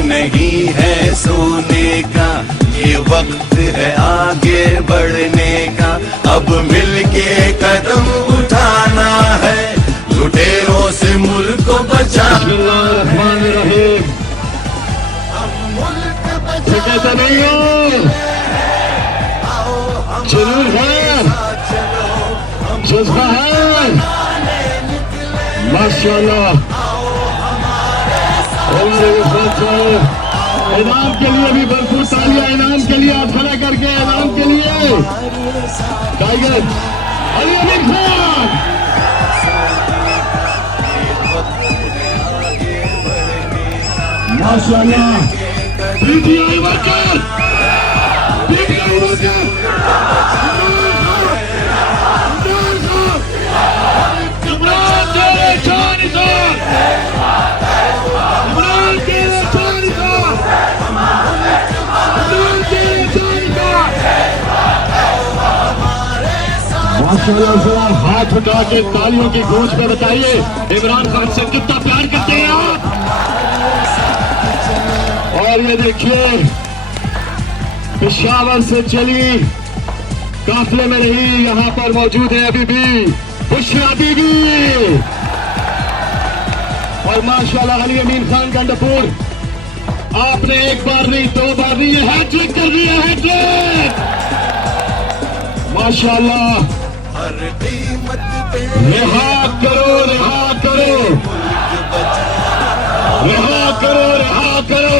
नहीं है सोने का, ये वक्त है आगे बढ़ने का। अब मिलके कदम उठाना है, लुटेरों से मुल्क को बचाना। कहते नहीं हो जुनून है, जज्बा है, माशाअल्लाह। इनाम के लिए भी भरपूर तालियां, इनाम के लिए हाथ खड़ा करके, इनाम के लिए टाइगर अली अमीन खान। माशाअल्लाह पीटीआई वर्कर, पीटीआई वर्कर माशाअल्लाह। हाथ उठा के तालियों की गूंज में बताइए इमरान खान से कितना प्यार करते हैं आप। और ये देखिए पेशावर से चली काफिले में नहीं, यहाँ पर मौजूद है अभी भी बुशरा बीबी। और माशाअल्लाह अली अमीन खान गंडपुर, आपने एक बार नहीं, दो बार नहीं, ये हैट्रिक कर दिया, हैट्रिक माशाअल्लाह। रिहा करो, रिहा करो, रिहा करो, रिहा करो,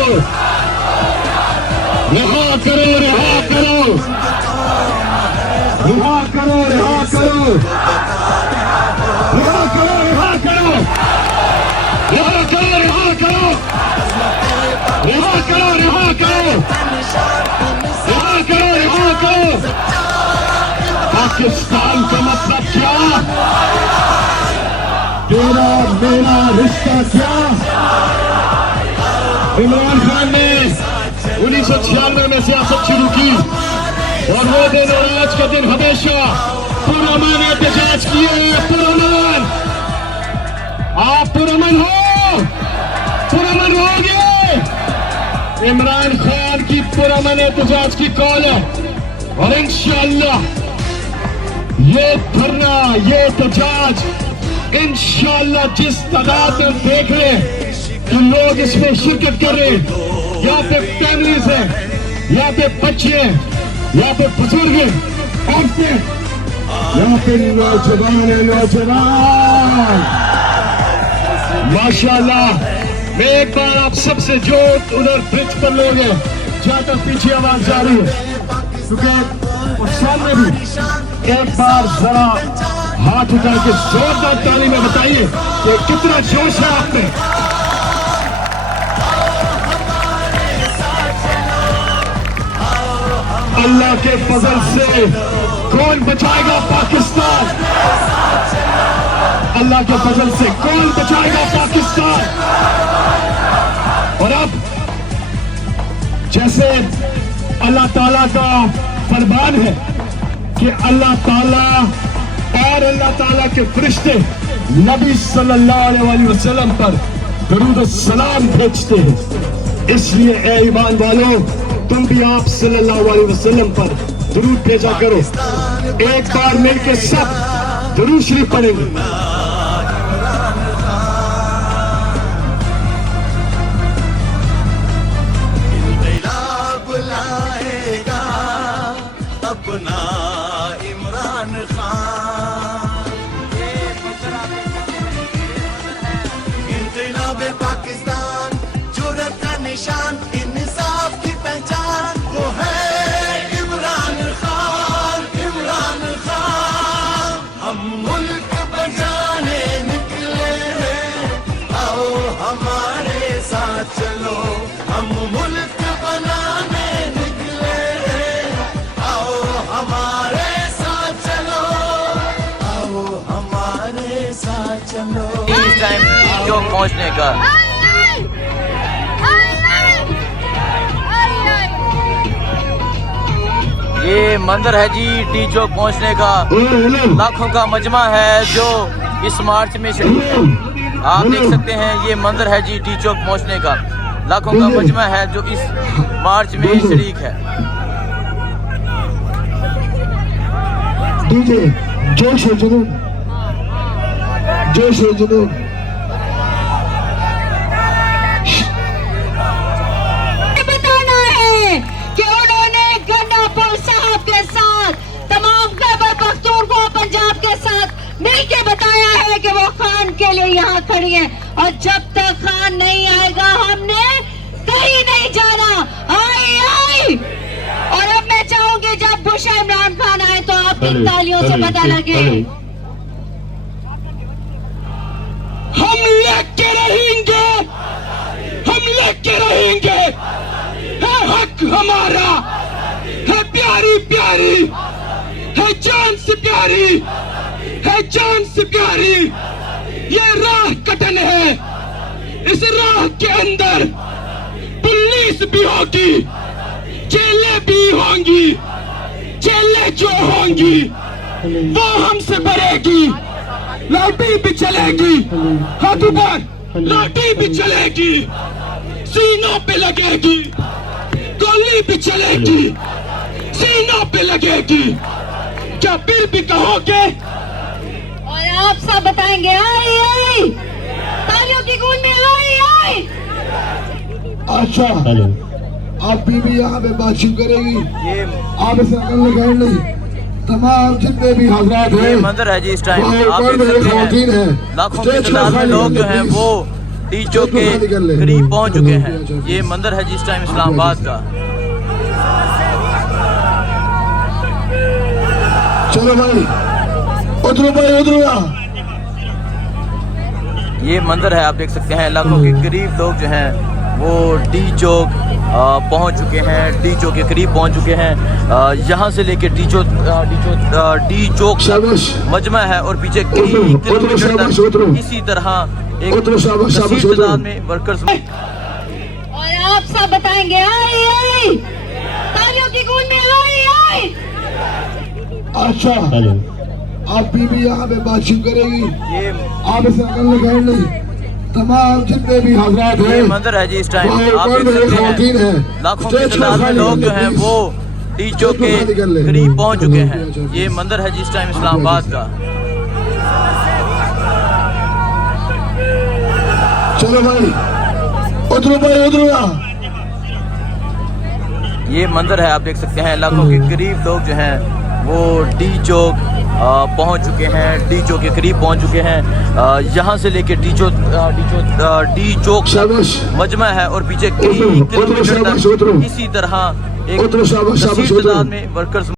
रिहा करो, रिहा करो, रिहा करो, रिहा करो, रिहा करो, रिहा करो, रिहा करो, रिहा करो, रिहा करो, रिहा करो, रिहा करो, रिहा करो। पाकिस्तान का मतलब क्या, तेरा मेरा रिश्ता क्या। इमरान खान ने 1996 में सियासत शुरू की और वो दिन और आज के दिन हमेशा पुरअमन एहतजाज किए। पुरअमन, आप पुरअमन हो, पुरअमन होगे। इमरान खान की पुरअमन एहतजाज की कॉल है और इंशाअल्लाह ये धरना, ये एहतजाज इंशाअल्लाह जिस तादाद में देख रहे हैं कि लोग इसमें शिरकत कर रहे हैं, यहाँ पे फैमिलीज हैं, यहाँ पे बच्चे हैं, यहाँ पे बुजुर्ग हैं, औरतें, यहाँ पे नौजवान है, नौजवान माशाअल्लाह। मैं एक बार आप सबसे जो उधर ब्रिज पर लोग हैं, जहाँ तक पीछे आवाज जा रही है, क्योंकि और सामने भी एक बार जरा हाथ उठा के जोरदार ताली में बताइए कि कितना जोश है आप में। अल्लाह के फजल से कौन बचाएगा पाकिस्तान, अल्लाह के फजल से कौन बचाएगा पाकिस्तान। और अब जैसे अल्लाह ताला का फरमान है कि अल्लाह ताला और अल्लाह ताला के फरिश्ते नबी सल्लल्लाहु अलैहि वसल्लम पर दरूद सलाम भेजते हैं, इसलिए ए ईमान वालों तुम भी आप सल्लल्लाहु अलैहि वसल्लम पर दरूद भेजा करो। एक बार मिलकर सब दरूद शरीफ पढ़ेंगे। अपना इमरान खान, इंक़िलाब पाकिस्तान, जुर्रत का निशान, इंसाफ की पहचान, वो है इमरान खान, इमरान खान। हम मुल्क बचाने निकले हैं, आओ हमारे साथ चलो। हम मुल्क बनाने निकले हैं, आओ हमारे साथ चलो, आओ हमारे साथ चलो। इस टाइम चौक पहुंचने का ये मंजर है जी, टी चौक पहुंचने का। लाखों का मजमा है जो इस मार्च में आप देख सकते हैं, ये मंजर है जी टी चौक पहुंचने का। लाखों का मजमा है जो इस मार्च में शरीक है। डीजे जोश है जुनून, जोश है जुनून। बताना है कि उन्होंने गंडापुर साहब के साथ तमाम खैबर पख्तूनख्वा पंजाब के साथ मिलके बताया है कि वो खान के लिए यहाँ खड़ी है, और जब तक खान नहीं आएगा हमने कहीं नहीं जाना। आई आई। और अब मैं चाहूंगी जब बुश इमरान खान आए तो आपकी तालियों से पता लगे। हम लेके रहेंगे, हम लेके रहेंगे, है हक हमारा, है प्यारी प्यारी, है जान से प्यारी, है जान से प्यारी। ये राह कटन है, इस राह के अंदर पुलिस भी होगी, जेलें भी होंगी, जेलें जो होंगी वो हमसे भरेगी, लाठी भी चलेगी, हाथ ऊपर, लाठी भी चलेगी, सीनों पे लगेगी, गोली भी चलेगी, सीनों पे लगेगी। क्या फिर भी कहोगे? और आप सब बताएंगे आई आई, तालियों की गूंज में आई आई। अच्छा आप बीबी यहाँ पे बातचीत करेगी, आप इसे अकल लगाए नहीं। तमाम जितने भी हजरात हैं, ये मंदिर है जी इस टाइम आप देख सकते हैं लाखों की तादाद में लोग जो हैं वो टीचों के करीब पहुंच चुके हैं। ये मंदिर है जी इस टाइम इस्लामाबाद का। चलो भाई उधरो भाई उधरो। ये मंदिर है आप देख सकते हैं लाखों के करीब लोग जो हैं वो डी चौक पहुंच चुके हैं, डी चौक के करीब पहुंच चुके हैं। यहाँ से लेके डी चौक मजमा है और पीछे कई किलोमीटर तक इसी तरह एक कसीर तादाद में वर्कर्स। और आप सब बताएंगे आई आई, तालियों की गूंज में आई आई। अच्छा आप बीबी यहाँ पे बातचीत करेगी, आप इसे अकल लगाए नहीं। तमाम जितने भी हजरात हैं, ये मंदिर है जी इस टाइम आप देख सकते हैं लाखों की तादाद में लोग जो हैं वो टीचों के करीब पहुंच चुके हैं। ये मंदिर है जी इस टाइम इस्लामाबाद का। चलो भाई उधरो भाई उधरो। ये मंदिर है आप देख सकते हैं लाखों के करीब लोग जो हैं वो डी चौक पहुंच चुके हैं, डी चौक के करीब पहुंच चुके हैं। यहाँ से लेके डी चौक मजमा है और पीछे कई किलोमीटर तक इसी तरह एक कसीर तादाद में वर्कर्स।